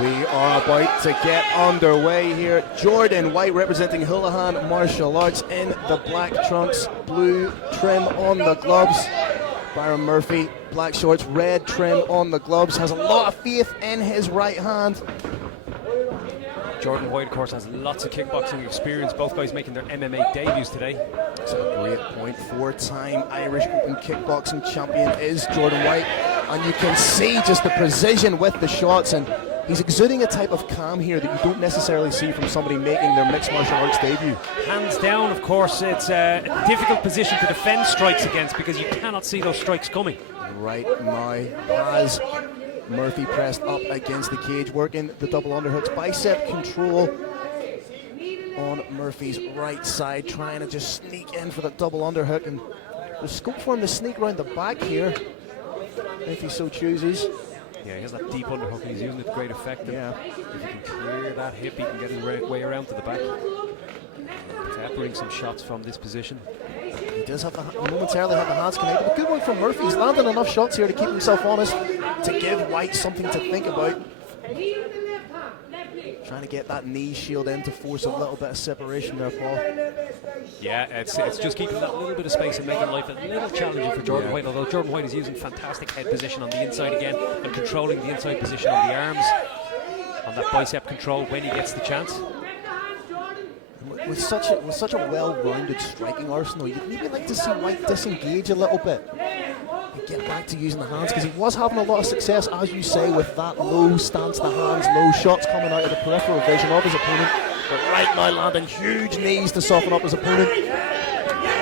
We are about to get underway here. Jordan White representing Houlihan Martial Arts in the black trunks, blue trim on the gloves. Byron Murphy, black shorts, red trim on the gloves, has a lot of faith in his right hand. Jordan White, of course, has lots of kickboxing experience. Both guys making their MMA debuts today. That's a great point. Four-time Irish Open kickboxing champion is Jordan White. And you can see just the precision with the shots, and he's exuding a type of calm here that you don't necessarily see from somebody making their mixed martial arts debut. Hands down, of course, it's a difficult position to defend strikes against because you cannot see those strikes coming. Right now, as Murphy pressed up against the cage, working the double underhooks, bicep control on Murphy's right side, trying to just sneak in for the double underhook, and there's scope for him to sneak around the back here if he so chooses. Yeah, he has that deep underhook and he's using it to great effect. Yeah. If he can clear that hip, he can get his way around to the back. Peppering some shots from this position. He does have momentarily have the hands connected. A good one from Murphy. He's landing enough shots here to keep himself honest, to give White something to think about. Trying to get that knee shield in to force a little bit of separation there, Paul. Yeah, it's just keeping that little bit of space and making life a little challenging for Jordan White, although Jordan White is using fantastic head position on the inside again and controlling the inside position on the arms, on that bicep control when he gets the chance. With such a well-rounded striking arsenal, you'd maybe like to see White disengage a little bit and get back to using the hands, because he was having a lot of success, as you say, with that low stance, the hands, low shots coming out of the peripheral vision of his opponent. But right now landing huge knees to soften up his opponent.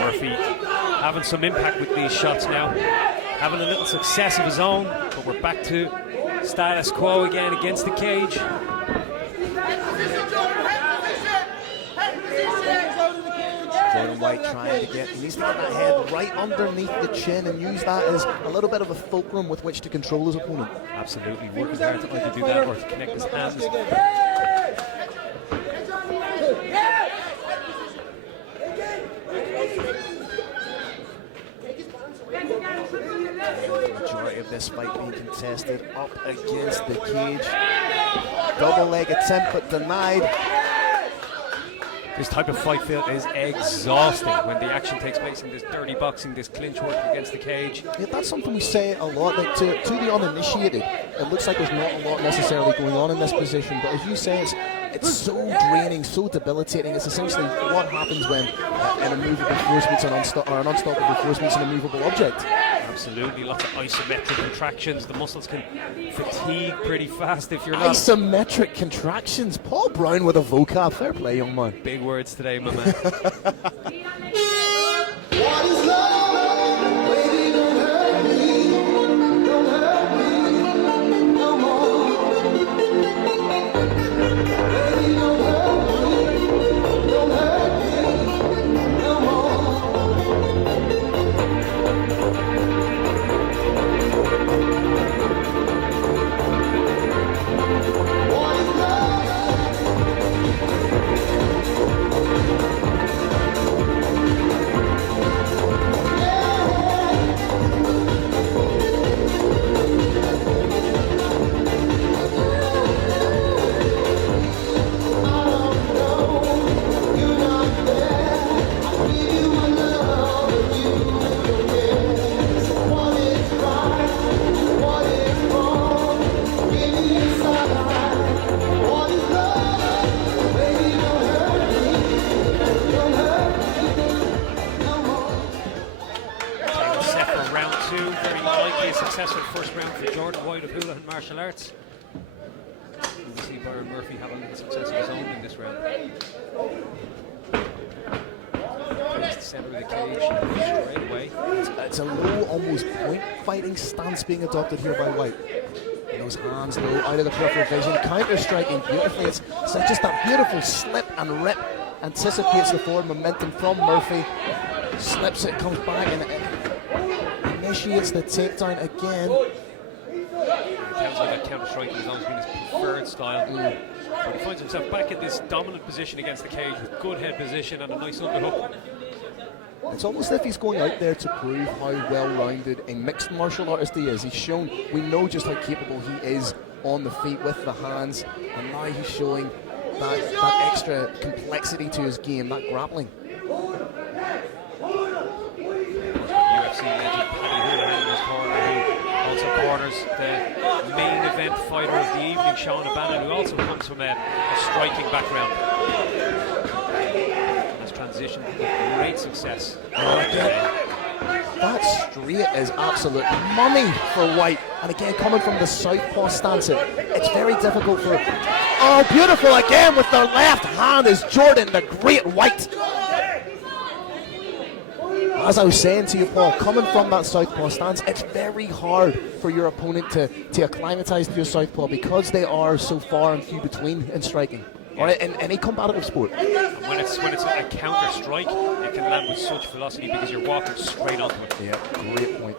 Murphy having some impact with these shots now, having a little success of his own, but we're back to status quo again against the cage. Jordan White trying to he needs to get that head right underneath the chin and use that as a little bit of a fulcrum with which to control his opponent. Absolutely, working hard to either do that or to connect his hands. The majority of this fight being contested up against the cage. Double leg attempt but denied. This type of fight field is exhausting when the action takes place in this dirty boxing, this clinch work against the cage. Yeah, that's something we say a lot. Like to the uninitiated, it looks like there's not a lot necessarily going on in this position. But as you say, it's so draining, so debilitating. It's essentially what happens when an immovable force meets an unstoppable force meets an immovable object. Absolutely, lots of isometric contractions. The muscles can fatigue pretty fast if you're not. Isometric contractions. Paul Brown with a vocab. Fair play, young man. Big words today, my man. What is love? Baby, don't hurt me. Don't hurt me no more. Baby, don't hurt me. Don't hurt me no more. What is love? Successful first round for Jordan White of Houlihan Martial Arts. We'll see Byron Murphy have a little success of his own in this round. Tries to center the cage straight away. It's a low, almost point fighting stance being adopted here by White. And those hands low out of the peripheral vision, counter striking beautifully. It's like just that beautiful slip and rip. Anticipates the forward momentum from Murphy. Slips it, comes back, and initiates the takedown again. Sounds like that counter-striking has always been his preferred style. But he finds himself back in this dominant position against the cage with good head position and a nice underhook. It's almost as if he's going out there to prove how well-rounded a mixed martial artist he is. He's shown, we know just how capable he is on the feet with the hands, and now he's showing that extra complexity to his game, that grappling. UFC legend Paddy Houlihan in his corner, who also corners the main event fighter of the evening, Sean O'Bannon, who also comes from a striking background. Has transitioned with great success. That straight is absolute money for White. And again, coming from the southpaw stance, it's very difficult for... Oh, beautiful again with the left hand is Jordan, the great White. As I was saying to you, Paul, coming from that southpaw stance, it's very hard for your opponent to acclimatise to your southpaw because they are so far and few between in striking, or in any combative sport. And when it's a counter strike, it can land with such velocity because you're walking straight onto it. Yeah, great point.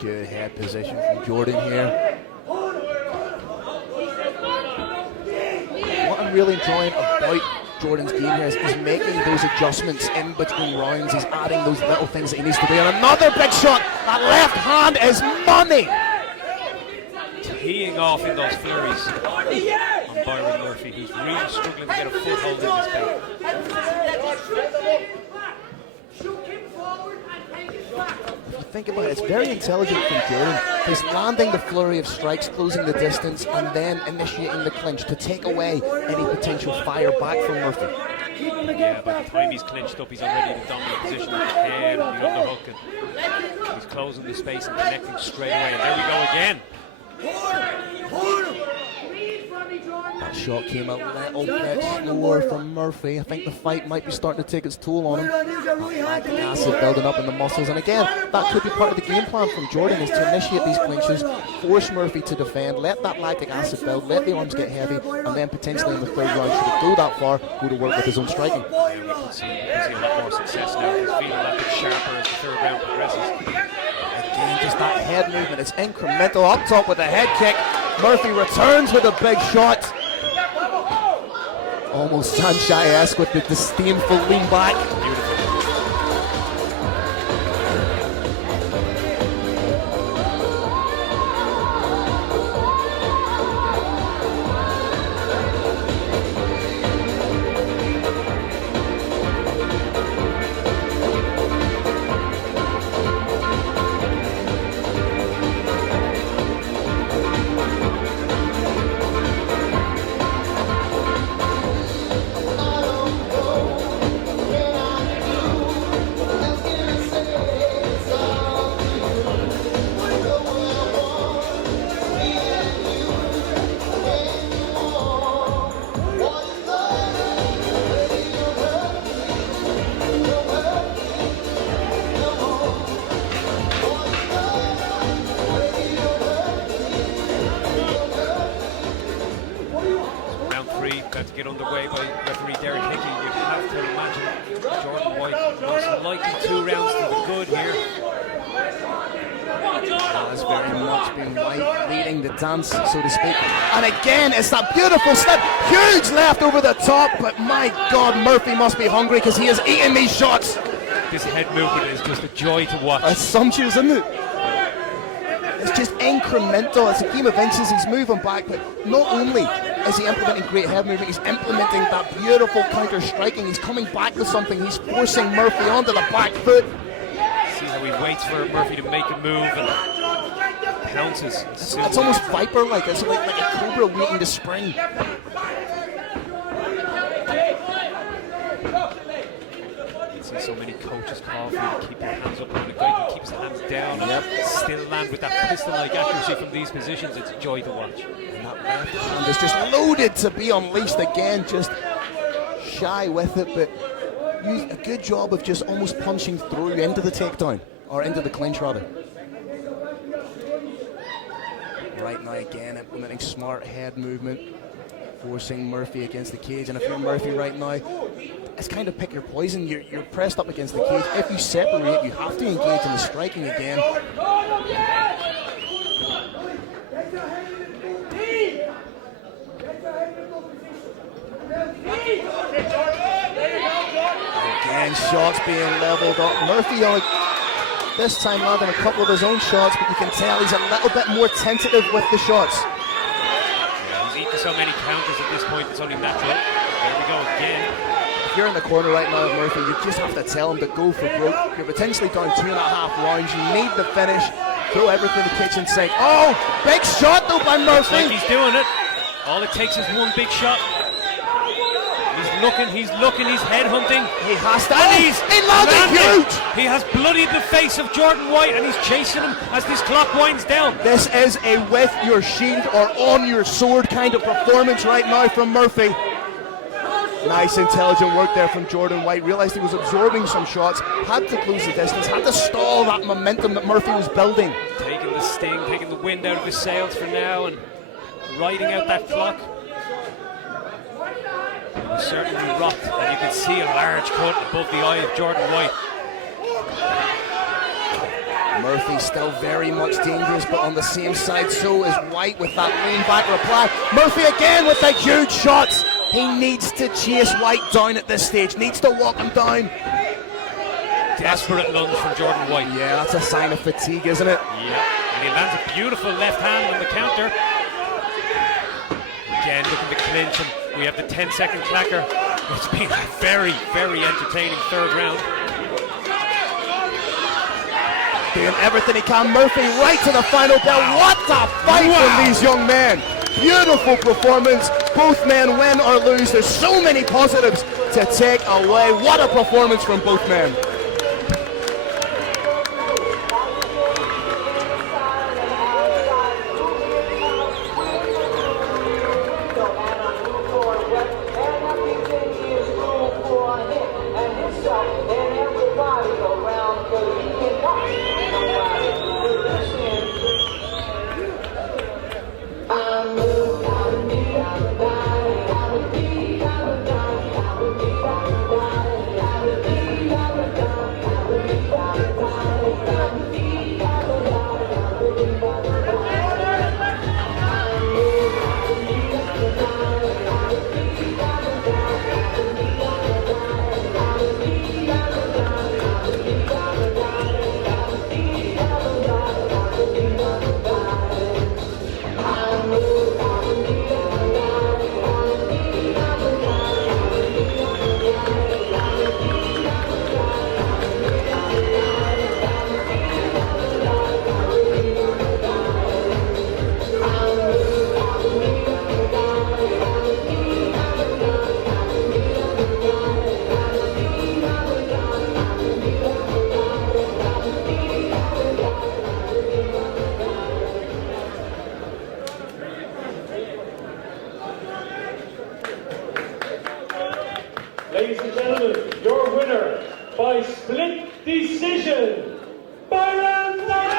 Good head position from Jordan here. What I'm really enjoying about Jordan's game here is he's making those adjustments in between rounds. He's adding those little things that he needs to do. And another big shot. That left hand is money. Teeing off in those flurries on Byron Murphy, who's really struggling to get a foothold in this belt. If you think about it, it's very intelligent from Jordan. He's landing the flurry of strikes, closing the distance, and then initiating the clinch to take away any potential fire back from Murphy. Yeah, by the time he's clinched up, he's already in the dominant position with the head and the underhook, and he's closing the space and connecting straight away. And there we go again. That shot came a little bit slower from Murphy. I think the fight might be starting to take its toll on him. Lactic acid building up in the muscles, and again, that could be part of the game plan from Jordan, is to initiate these clinches, force Murphy to defend, let that lactic acid build, let the arms get heavy, and then potentially in the third round, should it go that far, go to work with his own striking. Yeah, we can see a lot more success now. He's feeling a bit sharper as the third round progresses. Again, just that head movement, it's incremental. Up top with a head kick. Murphy returns with a big shot. Almost Sanshai-esque with the disdainful lean back. About to get underway by referee Derek Hickey. You have to imagine Jordan White most likely 2 rounds to the good here. Has very much been White leading the dance, so to speak. And again, it's that beautiful slip. Huge left over the top, but my God, Murphy must be hungry because he is eating these shots. This head movement is just a joy to watch. It's sumptuous, isn't it? It's just incremental. It's a game of inches. He's moving back, but not only is he implementing great head movement, he's implementing that beautiful counter striking. He's coming back to something. He's forcing Murphy onto the back foot. See how he waits for Murphy to make a move and pounces. It's almost Viper-like. It's like a cobra waiting to spring. You see so many coaches call for you to keep your hands up, and the guy can keep his hands down and still land with that pistol-like accuracy from these positions. It's a joy to watch. And that left hand is just loaded to be unleashed again, just shy with it, but used a good job of just almost punching through into the takedown, or into the clinch rather. Right now again, implementing smart head movement, forcing Murphy against the cage. And if you're Murphy right now, it's kind of pick your poison. You're pressed up against the cage. If you separate, you have to engage in the striking again. Again, shots being levelled up. Murphy this time landing a couple of his own shots, but you can tell he's a little bit more tentative with the shots. Yeah, he's eaten so many counters at this point, it's only natural. There we go again. If you're in the corner right now, Murphy, you just have to tell him to go for broke. You're potentially down 2.5 rounds. You need the finish. Throw everything in the kitchen sink. Oh, big shot though by Murphy. Looks like he's doing it. All it takes is one big shot. He's looking, he's headhunting. He has to. And He landed huge. He has bloodied the face of Jordan White, and he's chasing him as this clock winds down. This is a with your shield or on your sword kind of performance right now from Murphy. Nice intelligent work there from Jordan White. Realised he was absorbing some shots, had to close the distance, had to stall that momentum that Murphy was building. Taking the sting, taking the wind out of his sails for now, and riding out that clock. He's certainly rocked, and you can see a large cut above the eye of Jordan White. Murphy still very much dangerous, but on the same side so is White with that lean back reply. Murphy again with the huge shots. He needs to chase White down at this stage, needs to walk him down. Desperate lunge from Jordan White. Yeah, that's a sign of fatigue, isn't it? Yeah, and he lands a beautiful left hand on the counter. Again, looking to clinch, and we have the 10-second clacker. It's been a very, very entertaining third round. Doing everything he can. Murphy right to the final bell. What a fight from these young men. Beautiful performance. Both men win or lose. There's so many positives to take away. What a performance from both men. Ladies and gentlemen, your winner by split decision, Byron Murphy!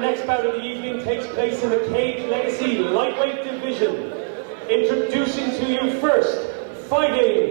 Next bout of the evening takes place in the Cage Legacy Lightweight Division. Introducing to you first, fighting